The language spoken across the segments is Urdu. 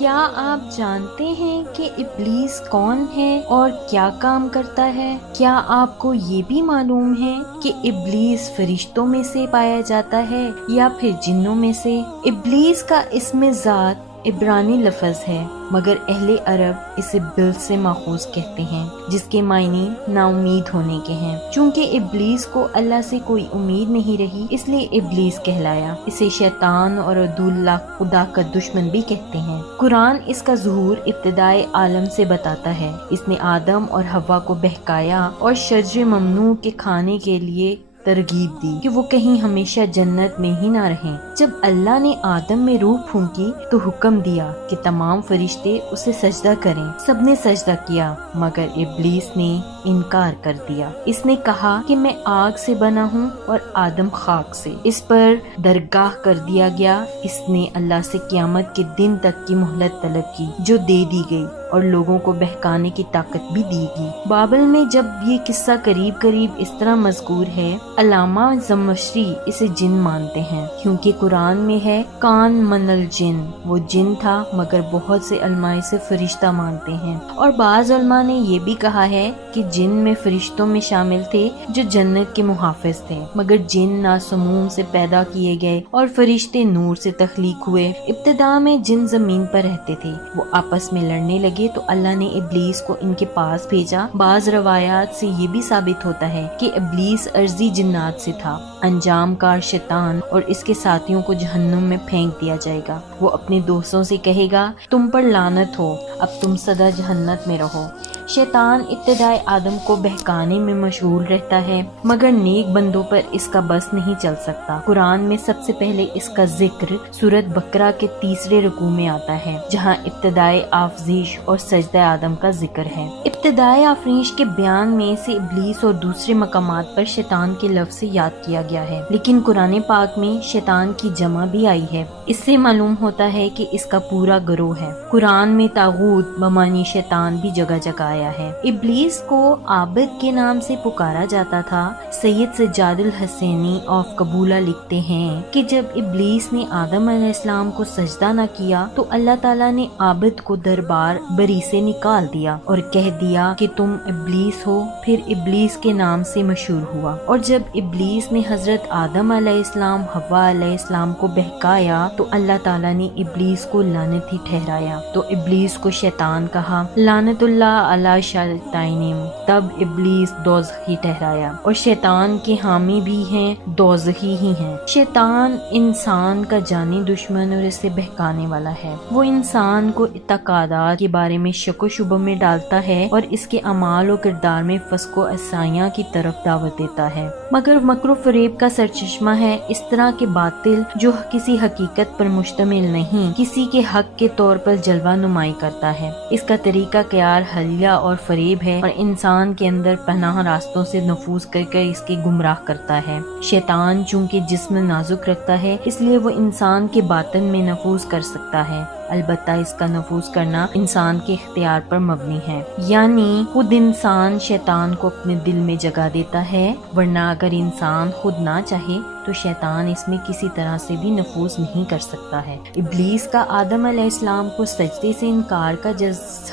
کیا آپ جانتے ہیں کہ ابلیس کون ہے اور کیا کام کرتا ہے؟ کیا آپ کو یہ بھی معلوم ہے کہ ابلیس فرشتوں میں سے پایا جاتا ہے یا پھر جنوں میں سے؟ ابلیس کا اسم ذات عبرانی لفظ ہے، مگر اہل عرب اسے بل سے ماخوذ کہتے ہیں، جس کے معنی نا امید ہونے کے ہیں۔ چونکہ ابلیس کو اللہ سے کوئی امید نہیں رہی، اس لیے ابلیس کہلایا۔ اسے شیطان اور عدو اللہ، خدا کا دشمن بھی کہتے ہیں۔ قرآن اس کا ظہور ابتدائے عالم سے بتاتا ہے۔ اس نے آدم اور حوا کو بہکایا اور شجر ممنوع کے کھانے کے لیے ترغیب دی کہ وہ کہیں ہمیشہ جنت میں ہی نہ رہیں۔ جب اللہ نے آدم میں روح پھونکی تو حکم دیا کہ تمام فرشتے اسے سجدہ کریں۔ سب نے سجدہ کیا مگر ابلیس نے انکار کر دیا۔ اس نے کہا کہ میں آگ سے بنا ہوں اور آدم خاک سے۔ اس پر درگاہ کر دیا گیا۔ اس نے اللہ سے قیامت کے دن تک کی مہلت طلب کی، جو دے دی گئی، اور لوگوں کو بہکانے کی طاقت بھی دی گئی۔ بابل میں جب یہ قصہ قریب قریب اس طرح مذکور ہے، علامہ زمخشری اسے جن مانتے ہیں، کیونکہ قرآن میں ہے کان من الجن، وہ جن تھا، مگر بہت سے علماء اسے فرشتہ مانتے ہیں۔ اور بعض علماء نے یہ بھی کہا ہے کہ جن میں فرشتوں میں شامل تھے جو جنت کے محافظ تھے، مگر جن ناسموم سے پیدا کیے گئے اور فرشتے نور سے تخلیق ہوئے۔ ابتدا میں جن زمین پر رہتے تھے، وہ آپس میں لڑنے لگے تو اللہ نے ابلیس کو ان کے پاس بھیجا۔ بعض روایات سے یہ بھی ثابت ہوتا ہے کہ ابلیس ارضی جنات سے تھا۔ انجام کار شیطان اور اس کے ساتھیوں کو جہنم میں پھینک دیا جائے گا۔ وہ اپنے دوستوں سے کہے گا، تم پر لعنت ہو، اب تم سدا جہنم میں رہو۔ شیطان ابتدائے آدم کو بہکانے میں مشغول رہتا ہے، مگر نیک بندوں پر اس کا بس نہیں چل سکتا۔ قرآن میں سب سے پہلے اس کا ذکر سورۃ بقرہ کے 3 رکوع میں آتا ہے، جہاں ابتدائے آفریش اور سجدہ آدم کا ذکر ہے۔ ابتدائے آفریش کے بیان میں سے ابلیس اور دوسرے مقامات پر شیطان کے لفظ سے یاد کیا گیا ہے، لیکن قرآن پاک میں شیطان کی جمع بھی آئی ہے۔ اس سے معلوم ہوتا ہے کہ اس کا پورا گروہ ہے۔ قرآن میں طاغوت بمعنی شیطان بھی جگہ جگہ آیا ہے۔ ابلیس کو عابد کے نام سے پکارا جاتا تھا۔ سید سجاد الحسینی آف قبولہ لکھتے ہیں کہ جب ابلیس نے آدم علیہ السلام کو سجدہ نہ کیا تو اللہ تعالیٰ نے عابد کو دربار بری سے نکال دیا اور کہہ دیا کہ تم ابلیس ہو، پھر ابلیس کے نام سے مشہور ہوا۔ اور جب ابلیس نے حضرت آدم علیہ السلام، حوا علیہ السلام کو بہکایا تو اللہ تعالیٰ نے ابلیس کو لعنتی ٹھہرایا، تو ابلیس کو شیطان کہا، لعنت اللہ علی شیاطین، تب ابلیس دوزخی ٹھہرایا، اور شیطان کے حامی بھی ہیں، دوزخی ہی ہیں۔ شیطان انسان کا جانی دشمن اور اسے بہکانے والا ہے۔ وہ انسان کو اعتقادات کے بارے میں شک و شبہ میں ڈالتا ہے اور اس کے اعمال و کردار میں فسق و عصیاں کی طرف دعوت دیتا ہے، مگر مکر و فریب کا سرچشمہ ہے اس طرح کے باطل جو کسی حقیقت پر مشتمل نہیں، کسی کے حق کے طور پر جلوہ نمائی کرتا ہے۔ اس کا طریقہ کار حلیہ اور فریب ہے اور انسان کے اندر پناہ راستوں سے نفوذ کر کر اس کے گمراہ کرتا ہے۔ شیطان چونکہ جسم نازک رکھتا ہے، اس لیے وہ انسان کے باطن میں نفوذ کر سکتا ہے، البتہ اس کا نفوذ کرنا انسان کے اختیار پر مبنی ہے، یعنی خود انسان شیطان کو اپنے دل میں جگہ دیتا ہے، ورنہ اگر انسان خود نہ چاہے تو شیطان اس میں کسی طرح سے بھی نفوذ نہیں کر سکتا ہے۔ ابلیس کا آدم علیہ السلام کو سجدے سے انکار کا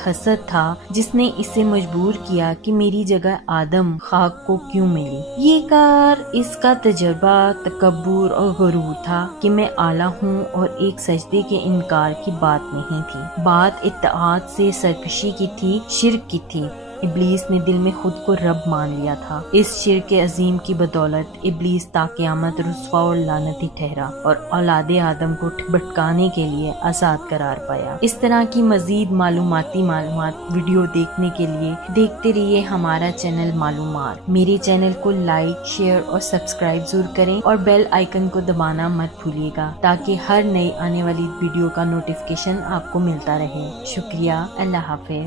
حسد تھا، جس نے اسے مجبور کیا کہ میری جگہ آدم خاک کو کیوں ملی۔ یہ کار اس کا تجربہ، تکبر اور غرور تھا کہ میں اعلیٰ ہوں، اور ایک سجدے کے انکار کی بات نہیں تھی۔ بات اطاعت سے سرکشی کی تھی، شرک کی تھی۔ ابلیس نے دل میں خود کو رب مان لیا تھا۔ اس شرک عظیم کی بدولت ابلیس تا قیامت رسوا اور لعنتی ٹھہرا اور اولاد آدم کو بھٹکانے کے لیے آزاد قرار پایا۔ اس طرح کی مزید معلومات ویڈیو دیکھنے کے لیے دیکھتے رہیے ہمارا چینل معلومات۔ میرے چینل کو لائک، شیئر اور سبسکرائب ضرور کریں اور بیل آئیکن کو دبانا مت بھولیے گا تاکہ ہر نئی آنے والی ویڈیو کا نوٹیفیکیشن آپ کو ملتا رہے۔ شکریہ، اللہ حافظ۔